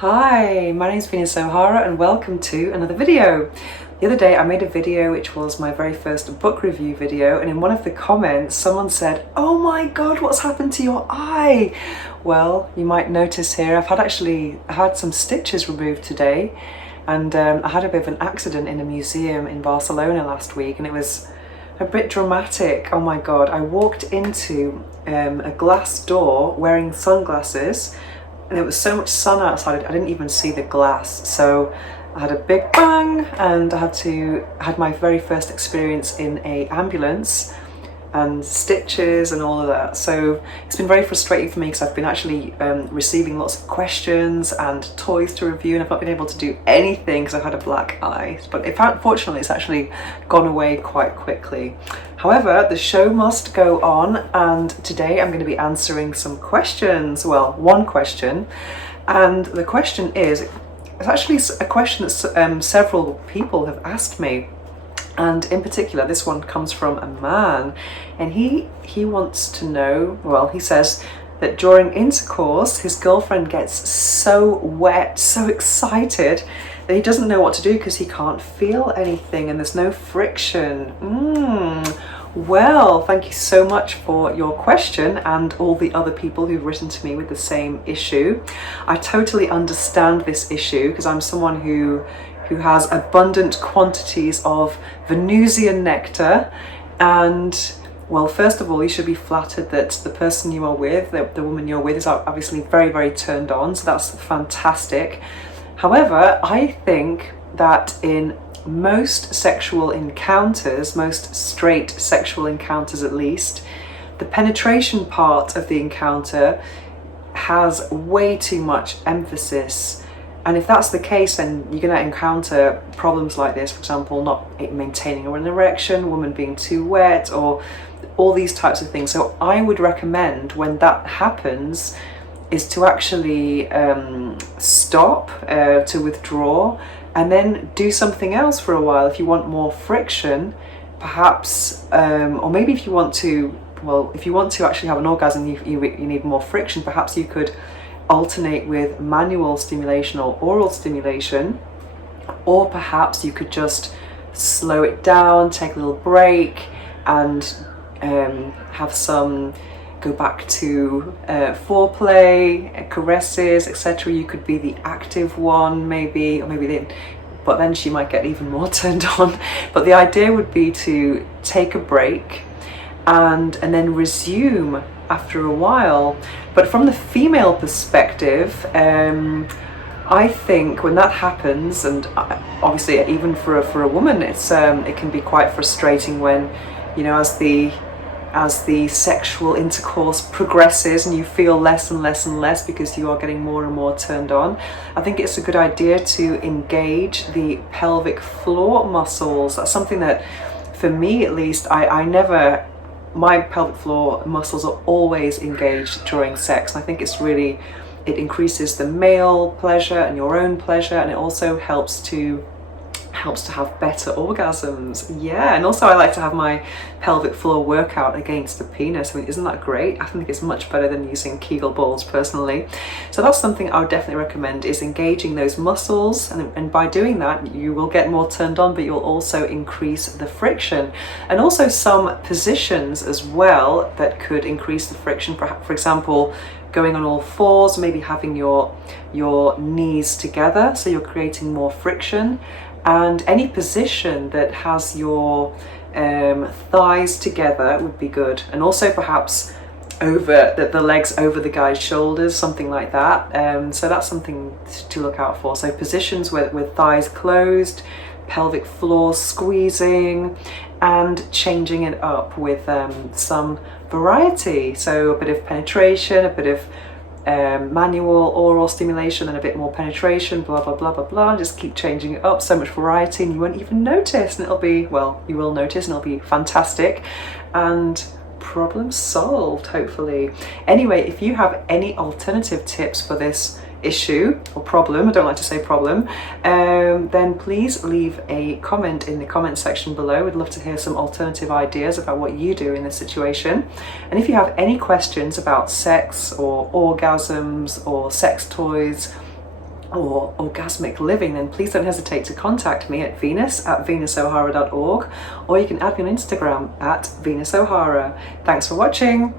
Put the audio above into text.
Hi, my name's Venus O'Hara and welcome to another video. The other day I made a video which was my very first book review video, and in one of the comments someone said, "Oh my god, what's happened to your eye?" Well, you might notice here I've had some stitches removed today, and I had a bit of an accident in a museum in Barcelona last week, and it was a bit dramatic. Oh my god, I walked into a glass door wearing sunglasses, and there was so much sun outside I didn't even see the glass. So I had a big bang, and I had my very first experience in an ambulance and stitches and all of that. So it's been very frustrating for me because I've been actually receiving lots of questions and toys to review, and I've not been able to do anything because I've had a black eye. But fortunately it's actually gone away quite quickly. However, the show must go on, and today I'm going to be answering some questions. Well, one question, and the question is, it's actually a question that several people have asked me. And in particular, this one comes from a man, and he wants to know, well, he says that during intercourse, his girlfriend gets so wet, so excited, that he doesn't know what to do because he can't feel anything and there's no friction. Well, thank you so much for your question and all the other people who've written to me with the same issue. I totally understand this issue because I'm someone who has abundant quantities of Venusian nectar, and well, first of all, you should be flattered that the person you are with, the woman you're with, is obviously very, very turned on, so that's fantastic. However, I think that in most sexual encounters, most straight sexual encounters at least, the penetration part of the encounter has way too much emphasis. And if that's the case, then you're going to encounter problems like this, for example, not maintaining an erection, a woman being too wet, or all these types of things. So I would recommend, when that happens, is to actually stop, to withdraw, and then do something else for a while. If you want more friction, perhaps, or maybe if you want to actually have an orgasm, you need more friction, perhaps you could alternate with manual stimulation or oral stimulation, or perhaps you could just slow it down, take a little break, and go back to foreplay, caresses, etc. You could be the active one, maybe, but then she might get even more turned on. But the idea would be to take a break and then resume after a while. But from the female perspective, I think when that happens, and obviously even for a woman, it can be quite frustrating when, as the sexual intercourse progresses and you feel less and less and less because you are getting more and more turned on. I think it's a good idea to engage the pelvic floor muscles. That's something that, for me at least, my pelvic floor muscles are always engaged during sex, and I think it increases the male pleasure and your own pleasure, and it also helps to have better orgasms. Yeah, and also I like to have my pelvic floor workout against the penis. I mean, isn't that great? I think it's much better than using Kegel balls personally. So that's something I would definitely recommend, is engaging those muscles, and by doing that you will get more turned on, but you'll also increase the friction. And also some positions as well that could increase the friction. For example, going on all fours, maybe having your knees together, so you're creating more friction. And any position that has your thighs together would be good. And also perhaps over the legs over the guy's shoulders, something like that. So that's something to look out for. So positions with thighs closed, pelvic floor squeezing, and changing it up with some variety. So a bit of penetration, a bit of manual oral stimulation, and a bit more penetration, blah blah blah blah blah, and just keep changing it up. So much variety, and you won't even notice, and it'll be, well, you will notice, and it'll be fantastic, and problem solved, hopefully. Anyway, if you have any alternative tips for this issue or problem, I don't like to say problem, then please leave a comment in the comment section below. We'd love to hear some alternative ideas about what you do in this situation. And if you have any questions about sex or orgasms or sex toys or orgasmic living, then please don't hesitate to contact me at venus@venusohara.org, or you can add me on Instagram at venusohara. Thanks for watching.